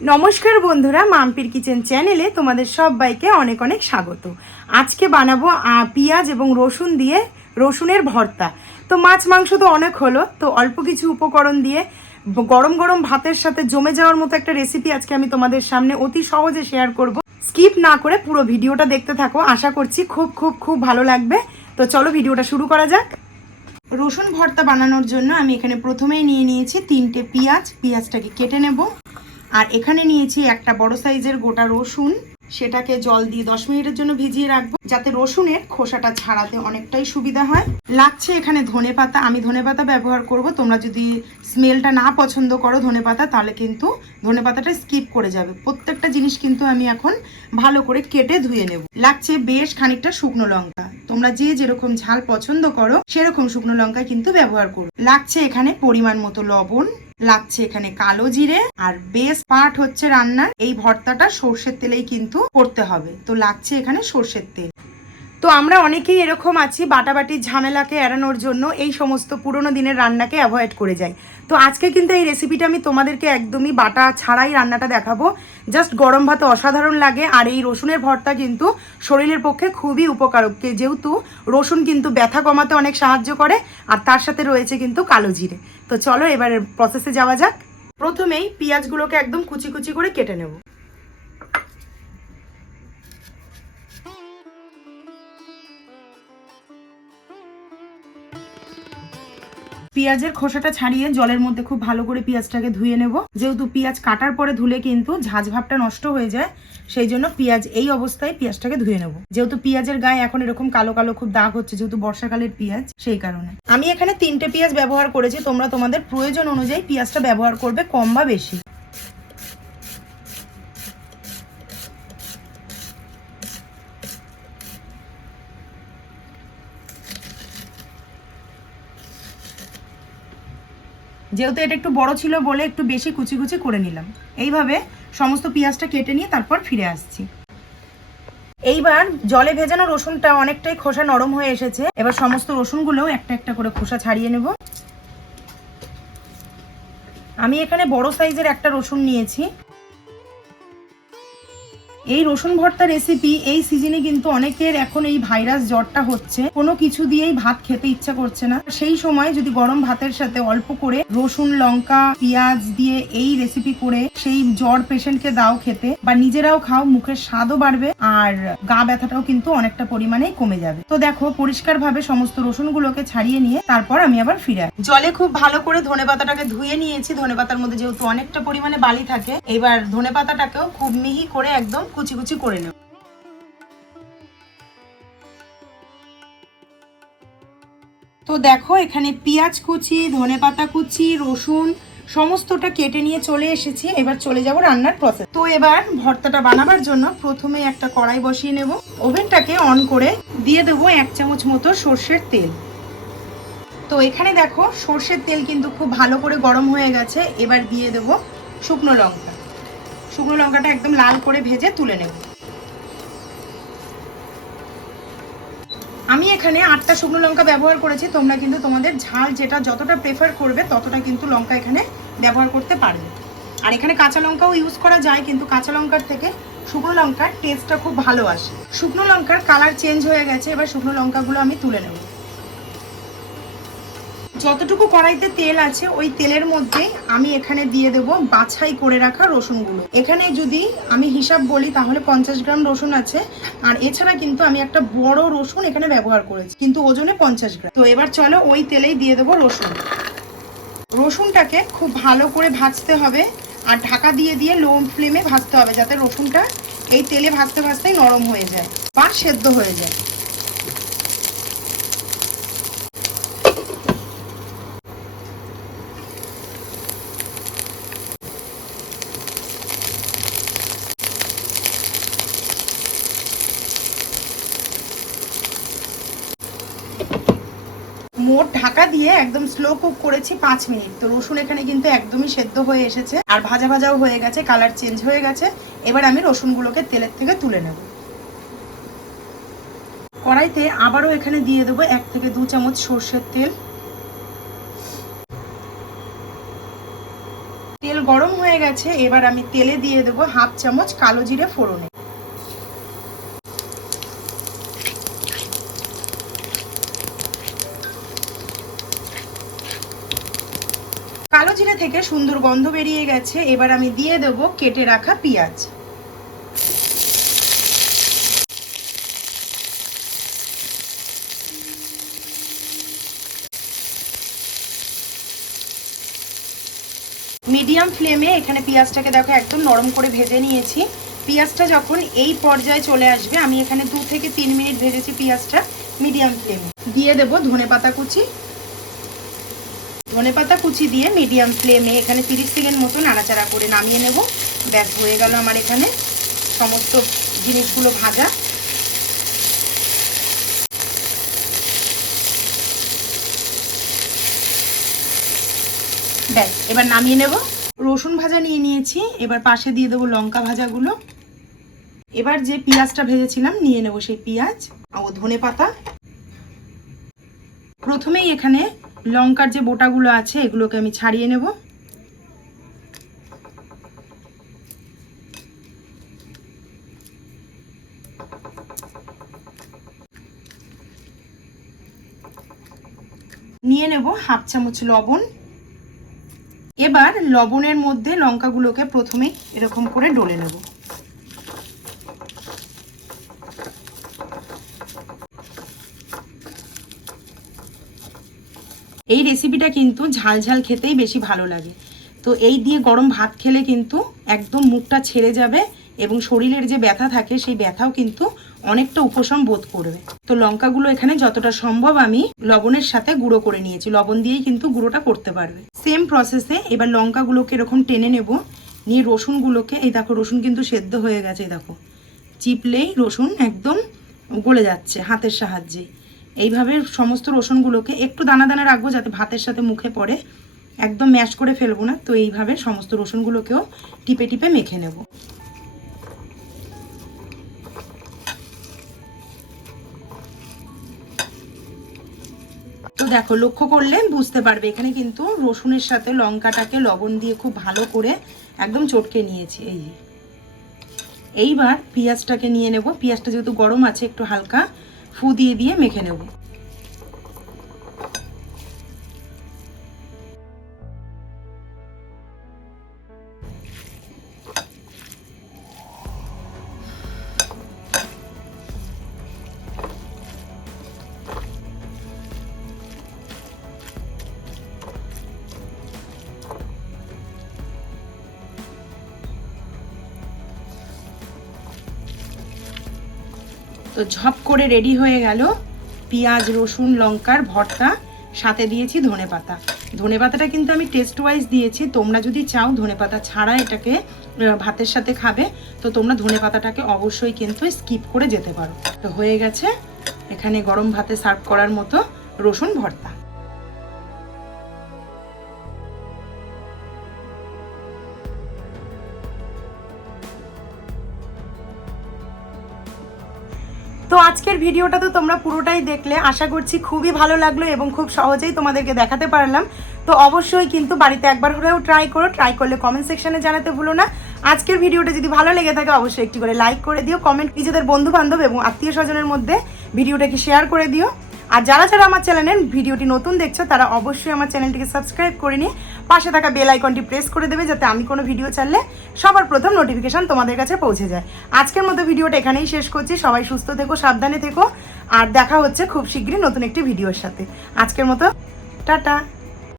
নমস্কার বন্ধুরা, মাম্পির কিচেন চ্যানেলে তোমাদের সবাইকে অনেক অনেক স্বাগত। আজকে বানাবো পেঁয়াজ এবং রসুন দিয়ে রসুনের ভর্তা। তো মাছ মাংস তো অনেক হলো, তো অল্প কিছু উপকরণ দিয়ে গরম গরম ভাতের সাথে জমে যাওয়ার মতো একটা রেসিপি আজকে আমি তোমাদের সামনে অতি সহজে শেয়ার করব। স্কিপ না করে পুরো ভিডিওটা দেখতে থাকো, আশা করছি খুব খুব খুব ভালো লাগবে। তো চলো ভিডিওটা শুরু করা যাক। রসুন ভর্তা বানানোর জন্য আমি এখানে প্রথমেই নিয়ে নিয়েছি তিনটে পেঁয়াজ, পেঁয়াজটাকে কেটে নেব। আর এখানে নিয়েছি একটা বড় সাইজের গোটা রসুন। সেটাকে জল দিয়ে দশ মিনিটের জন্য ভিজিয়ে রাখব, যাতে রসুনের খোসাটা ছাড়াতে অনেকটাই সুবিধা হয়। লাগছে এখানে ধনে পাতা। আমি ধনে পাতা ব্যবহার করব। তোমরা যদি স্মেলটা না পছন্দ করো ধনে পাতা, তাহলে কিন্তু ধনে পাতাটা স্কিপ করে যাবে। প্রত্যেকটা জিনিস কিন্তু আমি এখন ভালো করে কেটে ধুয়ে নেব। লাগছে বেশ খানিকটা শুকনো লঙ্কা। তোমরা যে যেরকম ঝাল পছন্দ করো, সেরকম শুকনো লঙ্কা কিন্তু ব্যবহার করো। লাগছে এখানে পরিমাণ মতো লবণ। লাগছে এখানে কালো জিরে আর বেশ পার্ট হচ্ছে রান্নার। এই ভর্তাটা সর্ষের তেলেই কিন্তু করতে হবে। তো লাগছে এখানে সর্ষের তেল। তো আমরা অনেকেই এরকম আছি বাটাবাটির ঝামেলাকে এড়ানোর জন্য এই সমস্ত পুরোনো দিনের রান্নাকে অ্যাভয়েড করে যাই। তো আজকে কিন্তু এই রেসিপিটা আমি তোমাদেরকে একদমই বাটা ছাড়াই রান্নাটা দেখাবো। জাস্ট গরম ভাতে অসাধারণ লাগে আর এই রসুনের ভর্তা কিন্তু শরীরের পক্ষে খুবই উপকারক। যেহেতু রসুন কিন্তু ব্যথা কমাতে অনেক সাহায্য করে আর তার সাথে রয়েছে কিন্তু কালো জিরে। তো চলো এবার প্রসেসে যাওয়া যাক। প্রথমেই পেঁয়াজগুলোকে একদম কুচি কুচি করে কেটে নেব। পেঁয়াজের খোসাটা ছাড়িয়ে জলের মধ্যে খুব ভালো করে পেঁয়াজটাকে ধুয়ে নেব। যেহেতু পেঁয়াজ কাটার পরে ধুলে কিন্তু ঝাঁঝ ভাবটা নষ্ট হয়ে যায়, সেই জন্য পেঁয়াজ এই অবস্থায় পেঁয়াজটাকে ধুয়ে নেব। যেহেতু পেঁয়াজের গায়ে এখন এরকম কালো কালো খুব দাগ হচ্ছে, যেহেতু বর্ষাকালের পেঁয়াজ, সেই কারণে। আমি এখানে তিনটে পেঁয়াজ ব্যবহার করেছি, তোমরা তোমাদের প্রয়োজন অনুযায়ী পেঁয়াজটা ব্যবহার করবে, কম বা বেশি। যেহেতু এটা একটু বড় ছিল বলে একটু বেশি কুচি কুচি করে নিলাম। এইভাবে সমস্ত পেঁয়াজটা কেটে নিয়ে তারপর ফিরে আসছি। এইবার জলে ভেজানো রসুনটা অনেকটাই খোসা নরম হয়ে এসেছে। এবার সমস্ত রসুনগুলোও একটা একটা করে খোসা ছাড়িয়ে নেব। আমি এখানে বড় সাইজের একটা রসুন নিয়েছি। এই রসুন ভর্তা রেসিপি এই সিজনে কিন্তু অনেকের এখন এই ভাইরাস জ্বরটা হচ্ছে। কোনো কিছু দিয়েই ভাত খেতে ইচ্ছা করছে না। সেই সময় যদি গরম ভাতের সাথে অল্প করে রসুন, লঙ্কা, পেঁয়াজ দিয়ে এই রেসিপি করে সেই জ্বর পেশেন্টকে দাও খেতে বা নিজেরাও খাও, মুখের স্বাদও বাড়বে আর গা ব্যথাটাও কিন্তু অনেকটা পরিমাণে কমে যাবে। তো দেখো পরিষ্কার ভাবে সমস্ত রসুনগুলোকে ছাড়িয়ে নিয়ে তারপর আমি আবার ফিরে। জলে খুব ভালো করে ধনে পাতাটাকে ধুয়ে নিয়েছি। ধনে পাতার মধ্যে যেহেতু অনেকটা পরিমাণে বালি থাকে, এবার ধনে পাতাটাকেও খুব মিহি করে একদম কুচি কুচি করে নেব। তো দেখো, এখানে পেঁয়াজ কুচি, ধনে পাতা কুচি, রসুন, সমস্তটা কেটে নিয়ে চলে এসেছি। এবার চলে যাব রান্নার প্রসেস তো এবার ভর্তাটা বানাবার জন্য প্রথমে একটা কড়াই বসিয়ে নেব। ওভেনটাকে অন করে দিয়ে দেবো এক চামচ মতো সর্ষের তেল। তো এখানে দেখো, সর্ষের তেল কিন্তু খুব ভালো করে গরম হয়ে গেছে। এবার দিয়ে দেবো শুকনো লঙ্কা। শুকনো লঙ্কাটা একদম লাল করে ভেজে তুলে নেব। আমি এখানে আটটা শুকনো লঙ্কা ব্যবহার করেছি, তোমরা কিন্তু তোমাদের ঝাল যেটা যতটা প্রেফার করবে, ততটা কিন্তু লঙ্কা এখানে ব্যবহার করতে পারবে। আর এখানে কাঁচা লঙ্কাও ইউজ করা যায়, কিন্তু কাঁচা লঙ্কার থেকে শুকনো লঙ্কার টেস্টটা খুব ভালো আসে। শুকনো লঙ্কার কালার চেঞ্জ হয়ে গেছে, এবার শুকনো লঙ্কাগুলো আমি তুলে নেব। যতটুকু কড়াইতে তেল আছে, ওই তেলের মধ্যে আমি এখানে দিয়ে দেব বাছাই করে রাখা রসুনগুলো। এখানে যদি আমি হিসাব বলি, তাহলে পঞ্চাশ গ্রাম রসুন আছে। আর এছাড়া কিন্তু আমি একটা বড় রসুন এখানে ব্যবহার করেছি, কিন্তু ওজনে পঞ্চাশ গ্রাম। তো এবার চলো ওই তেলেই দিয়ে দেবো রসুন। রসুনটাকে খুব ভালো করে ভাজতে হবে, আর ঢাকা দিয়ে দিয়ে লো ফ্লেমে ভাজতে হবে, যাতে রসুনটা এই তেলে ভাজতে ভাজতেই নরম হয়ে যায় বা সেদ্ধ হয়ে যায়। মোট ঢাকা দিয়ে একদম স্লো কুক করেছি পাঁচ মিনিট। তো রসুন এখানে কিন্তু একদমই সেদ্ধ হয়ে এসেছে। আর ভাজা ভাজাও হয়ে গেছে কালার চেঞ্জ হয়ে গেছে। এবার আমি রসুনগুলোকে তেলের থেকে তুলে নেব। কড়াইতে আবারও এখানে দিয়ে দেবো এক থেকে দু চামচ সর্ষের তেল। তেল গরম হয়ে গেছে, এবার আমি তেলে দিয়ে দেবো হাফ চামচ কালো জিরে ফোড়নে। কালো জিরে থেকে সুন্দর গন্ধ বেরিয়ে গেছে। এবার আমি দিয়ে দেব কেটে রাখা পেঁয়াজ। মিডিয়াম ফ্লেমে এখানে পেঁয়াজটাকে দেখো একদম নরম করে ভেজে নিয়েছি। পেঁয়াজটা যখন এই পর্যায়ে চলে আসবে, আমি এখানে দু থেকে তিন মিনিট ভেজেছি পেঁয়াজটা মিডিয়াম ফ্লেমে। দিয়ে দেব ধনে পাতা কুচি। ধনে পাতা কুচি দিয়ে মিডিয়াম ফ্লেমে এখানে তিরিশ সেকেন্ড মতো নাড়াচাড়া করে নামিয়ে নেব। ব্যাস, হয়ে গেল আমার এখানে সমস্ত জিনিসগুলো ভাজা। ব্যাস, এবার নামিয়ে নেব। রসুন ভাজা নিয়ে নিয়েছি, এবার পাশে দিয়ে দেবো লঙ্কা ভাজাগুলো। এবার যে পেঁয়াজটা ভেজেছিলাম, নিয়ে নেব সেই পেঁয়াজ ও ধনে পাতা। প্রথমেই এখানে লঙ্কার যে বোটাগুলো আছে, এগুলোকে আমি ছাড়িয়ে নেব। নিয়ে নেব হাফ চামচ লবণ। এবার লবণের মধ্যে লঙ্কাগুলোকে প্রথমেই এরকম করে ডলে নেব। এই রেসিপিটা কিন্তু ঝাল ঝাল খেতেই বেশি ভালো লাগে। তো এই দিয়ে গরম ভাত খেলে কিন্তু একদম মুখটা ছেড়ে যাবে এবং শরীরের যে ব্যথা থাকে, সেই ব্যথাও কিন্তু অনেকটা উপশম বোধ করবে। তো লঙ্কাগুলো এখানে যতটা সম্ভব আমি লবণের সাথে গুঁড়ো করে নিয়েছি। লবণ দিয়েই কিন্তু গুঁড়োটা করতে পারবে। সেম প্রসেসে এবার লঙ্কাগুলোকে এরকম টেনে নেব। নিয়ে রসুনগুলোকে, এই দেখো রসুন কিন্তু সেদ্ধ হয়ে গেছে, এই দেখো। চিপলেই রসুন একদম গলে যাচ্ছে হাতের সাহায্যে। এইভাবে সমস্ত রসুনগুলোকে একটু দানা দানা রাখব যাতে ভাতের সাথে মুখে পড়ে। একদম ম্যাশ করে ফেলব না, তো এইভাবে সমস্ত রসুনগুলোকেও টিপে টিপে মেখে নেব। তো দেখো, লক্ষ্য করলে বুঝতে পারবে, এখানে কিন্তু রসুনের সাথে লঙ্কাটাকে লবণ দিয়ে খুব ভালো করে একদম চটকে নিয়েছি, এই এইবার পেঁয়াজটাকে নিয়ে নেব। পেঁয়াজটা যেহেতু গরম আছে, একটু হালকা ফু দিয়ে দিয়ে মেখে নেব। তো ঝপ করে রেডি হয়ে গেল। পেঁয়াজ, রসুন, লঙ্কার ভর্তা, সাথে দিয়েছি ধনে পাতা। ধনে পাতাটা কিন্তু আমি টেস্ট ওয়াইজ দিয়েছি। তোমরা যদি চাও ধনে পাতা ছাড়া এটাকে ভাতের সাথে খাবে, তো তোমরা ধনে পাতাটাকে অবশ্যই কিন্তু স্কিপ করে যেতে পারো। তো হয়ে গেছে এখানে গরম ভাতে সার্ভ করার মতো রসুন ভর্তা। তো আজকের ভিডিওটা তো তোমরা পুরোটাই দেখলে। আশা করছি খুবই ভালো লাগল এবং খুব সহজেই তোমাদেরকে দেখাতে পারলাম। তো অবশ্যই কিন্তু বাড়িতে একবার হলেও ট্রাই করো। ট্রাই করলে কমেন্ট সেকশানে জানাতে ভুলো না। আজকের ভিডিওটা যদি ভালো লেগে থাকে, অবশ্যই একটি করে লাইক করে দিও। কমেন্ট নিজেদের বন্ধু বান্ধব এবং আত্মীয় স্বজনের মধ্যে ভিডিওটাকে শেয়ার করে দিও। আর যারা যারা আমার চ্যানেলের ভিডিওটি নতুন দেখছ, তারা অবশ্যই আমার চ্যানেলটিকে সাবস্ক্রাইব করে নিয়ে পাশে থাকা বেল আইকনটি প্রেস করে দেবে যাতে আমি কোনো ভিডিও ছাড়লে সবার প্রথম নোটিফিকেশান তোমাদের কাছে পৌঁছে যায়। আজকের মতো ভিডিওটা এখানেই শেষ করছি। সবাই সুস্থ থেকো, সাবধানে থেকো। আর দেখা হচ্ছে খুব শীঘ্রই নতুন একটি ভিডিওর সাথে। আজকের মতো, টাটা।